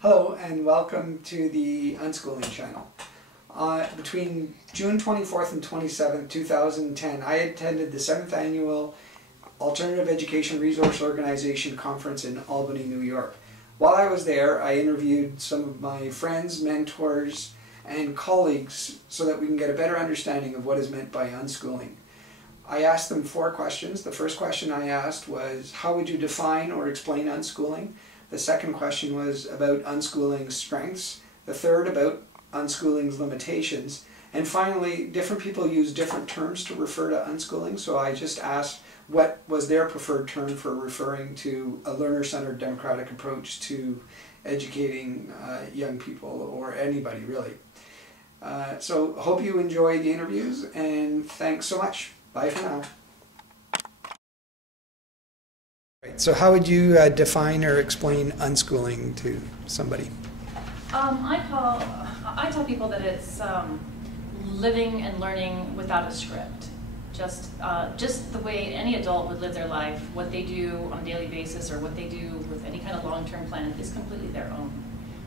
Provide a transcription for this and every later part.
Hello and welcome to the Unschooling channel. Between June 24th and 27th, 2010, I attended the 7th Annual Alternative Education Resource Organization Conference in Albany, New York. While I was there, I interviewed some of my friends, mentors, and colleagues so that we can get a better understanding of what is meant by unschooling. I asked them 4 questions. The first question I asked was, how would you define or explain unschooling? The second question was about unschooling's strengths. The third about unschooling's limitations. And finally, different people use different terms to refer to unschooling, so I just asked what was their preferred term for referring to a learner-centered democratic approach to educating young people, or anybody really. So hope you enjoy the interviews, and thanks so much. Bye for now. So how would you define or explain unschooling to somebody? I tell people that it's living and learning without a script. Just the way any adult would live their life. What they do on a daily basis or what they do with any kind of long-term plan is completely their own.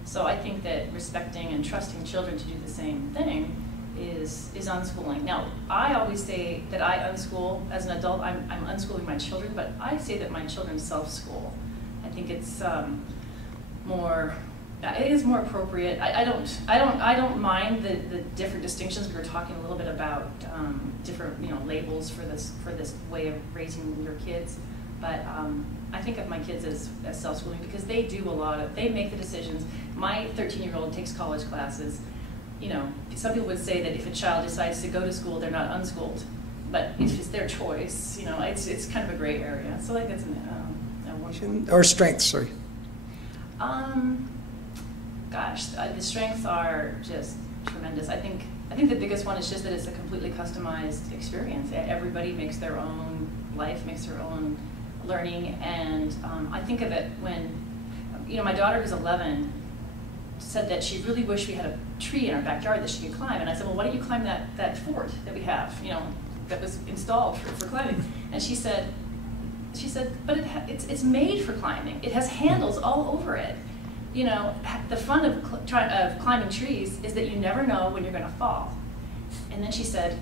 So I think that respecting and trusting children to do the same thing is unschooling. Now, I always say that I unschool as an adult. I'm unschooling my children, but I say that my children self-school. I think it's it is more appropriate. I don't mind the different distinctions. We were talking a little bit about different labels for this way of raising your kids, but I think of my kids as self-schooling because they do they make the decisions. My 13-year-old takes college classes. Some people would say that if a child decides to go to school, they're not unschooled, but if it's their choice, it's kind of a gray area. So I think that's one. Or strengths, sorry. Gosh, the strengths are just tremendous. I think the biggest one is just that it's a completely customized experience. Everybody makes their own life, makes their own learning, and I think of it when, my daughter who's 11 said that she really wished we had a tree in our backyard that she could climb, and I said, well, why don't you climb that fort that we have, that was installed for climbing? And she said, but it's made for climbing. It has handles all over it. The fun of climbing trees is that you never know when you're going to fall. And then she said,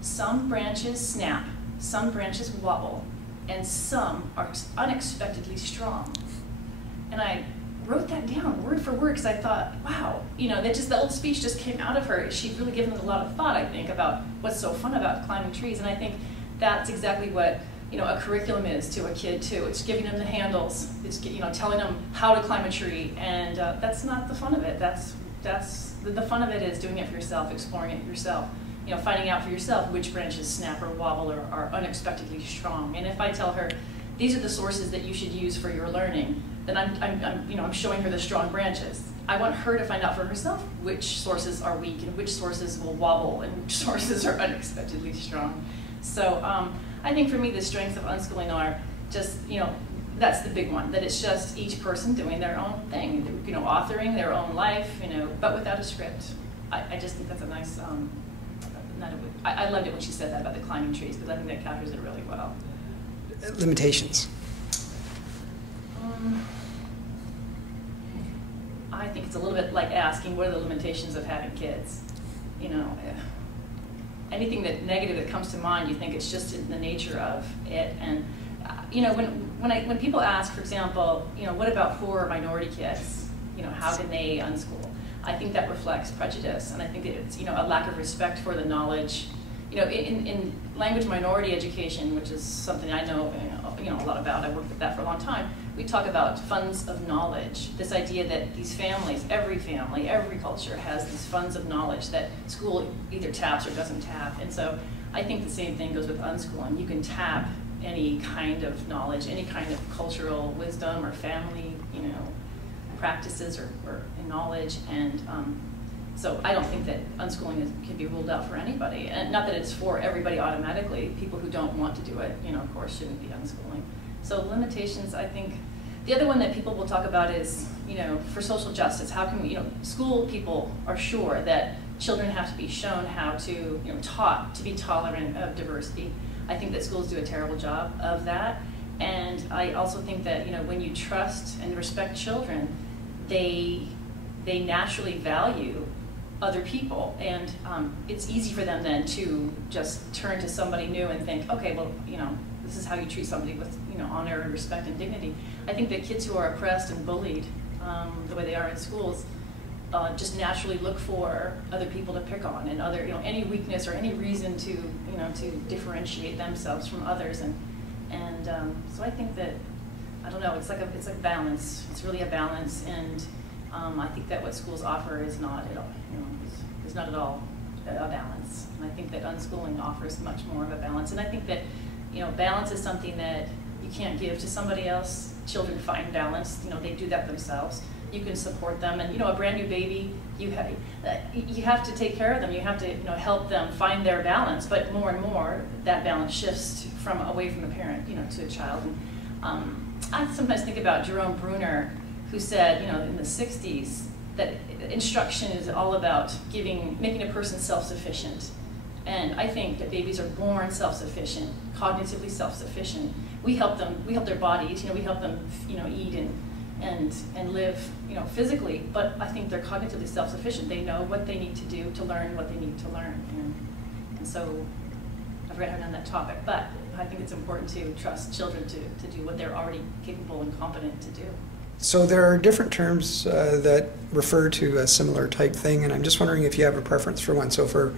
some branches snap, some branches wobble, and some are unexpectedly strong. And I wrote that down word for word because I thought, wow, the old speech just came out of her. She'd really given it a lot of thought, I think, about what's so fun about climbing trees. And I think that's exactly what a curriculum is to a kid too. It's giving them the handles. It's telling them how to climb a tree, and that's not the fun of it. The fun of it is doing it for yourself, exploring it yourself. Finding out for yourself which branches snap or wobble or are unexpectedly strong. And if I tell her these are the sources that you should use for your learning, then I'm showing her the strong branches. I want her to find out for herself which sources are weak and which sources will wobble and which sources are unexpectedly strong. So I think for me the strengths of unschooling are just, that's the big one, that it's just each person doing their own thing, authoring their own life, but without a script. I just think that's a nice, I loved it when she said that about the climbing trees, because I think that captures it really well. Limitations. I think it's a little bit like asking what are the limitations of having kids. Anything negative that comes to mind, you think it's just in the nature of it. And when people ask, for example, what about poor or minority kids? How can they unschool? I think that reflects prejudice, and I think that it's a lack of respect for the knowledge. In language minority education, which is something I know a lot about. I worked with that for a long time. We talk about funds of knowledge. This idea that these families, every family, every culture has these funds of knowledge that school either taps or doesn't tap. And so I think the same thing goes with unschooling. You can tap any kind of knowledge, any kind of cultural wisdom or family, practices or knowledge, and so I don't think that unschooling can be ruled out for anybody, and not that it's for everybody automatically. People who don't want to do it, of course, shouldn't be unschooling. So limitations, I think. The other one that people will talk about is, for social justice. How can we, school people are sure that children have to be shown how to, taught to be tolerant of diversity. I think that schools do a terrible job of that, and I also think that when you trust and respect children, they naturally value other people, and it's easy for them then to just turn to somebody new and think, okay, well, you know, this is how you treat somebody with, you know, honor and respect and dignity. I think that kids who are oppressed and bullied the way they are in schools just naturally look for other people to pick on, and other, you know, any weakness or any reason to, you know, to differentiate themselves from others, and so I think that, I don't know, it's like a balance. It's really a balance, and I think that what schools offer is not at all, you know, is not at all a balance. And I think that unschooling offers much more of a balance. And I think that, you know, balance is something that you can't give to somebody else. Children find balance, you know, they do that themselves. You can support them, and, you know, a brand new baby, you have to take care of them. You have to, you know, help them find their balance. But more and more, that balance shifts from away from the parent, you know, to a child. And I sometimes think about Jerome Bruner, who said, you know, in the 60s, that instruction is all about making a person self-sufficient. And I think that babies are born self-sufficient, cognitively self-sufficient. We help their bodies, you know, we help them, you know, eat and live, you know, physically, but I think they're cognitively self-sufficient. They know what they need to do to learn what they need to learn. And so, I've read on that topic, but I think it's important to trust children to do what they're already capable and competent to do. So there are different terms that refer to a similar type thing, and I'm just wondering if you have a preference for one. So for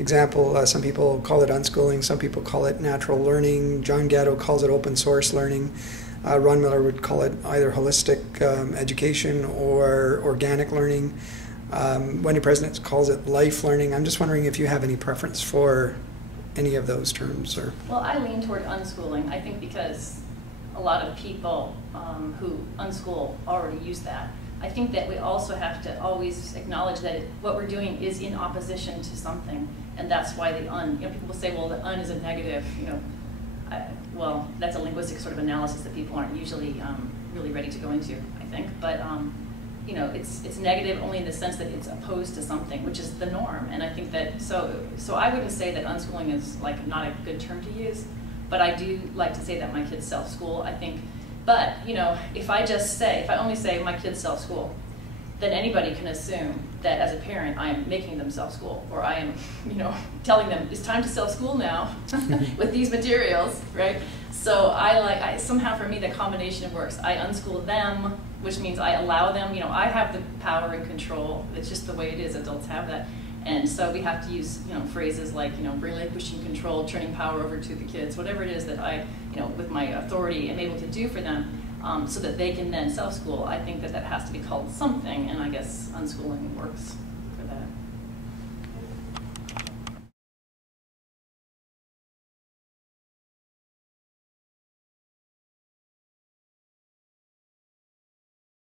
example, some people call it unschooling, some people call it natural learning. John Gatto calls it open source learning. Ron Miller would call it either holistic education or organic learning. Wendy President calls it life learning. I'm just wondering if you have any preference for any of those terms. Or well, I lean toward unschooling, I think, because a lot of people who unschool already use that. I think that we also have to always acknowledge that what we're doing is in opposition to something, and that's why the you know, people will say, well, the is a negative, you know. Well, that's a linguistic sort of analysis that people aren't usually really ready to go into, I think. But you know, it's negative only in the sense that it's opposed to something, which is the norm. And I think that so I wouldn't say that unschooling is like not a good term to use, but I do like to say that my kids self-school, I think. But, you know, if I only say my kids self-school, then anybody can assume that as a parent I am making them self-school, or I am, you know, telling them it's time to self-school now with these materials, right? So somehow for me the combination works. I unschool them, which means I allow them, you know, I have the power and control. It's just the way it is, adults have that. And so we have to use, you know, phrases like, you know, relinquishing control, turning power over to the kids, whatever it is that I, you know, with my authority am able to do for them, so that they can then self-school. I think that has to be called something, and I guess unschooling works for that.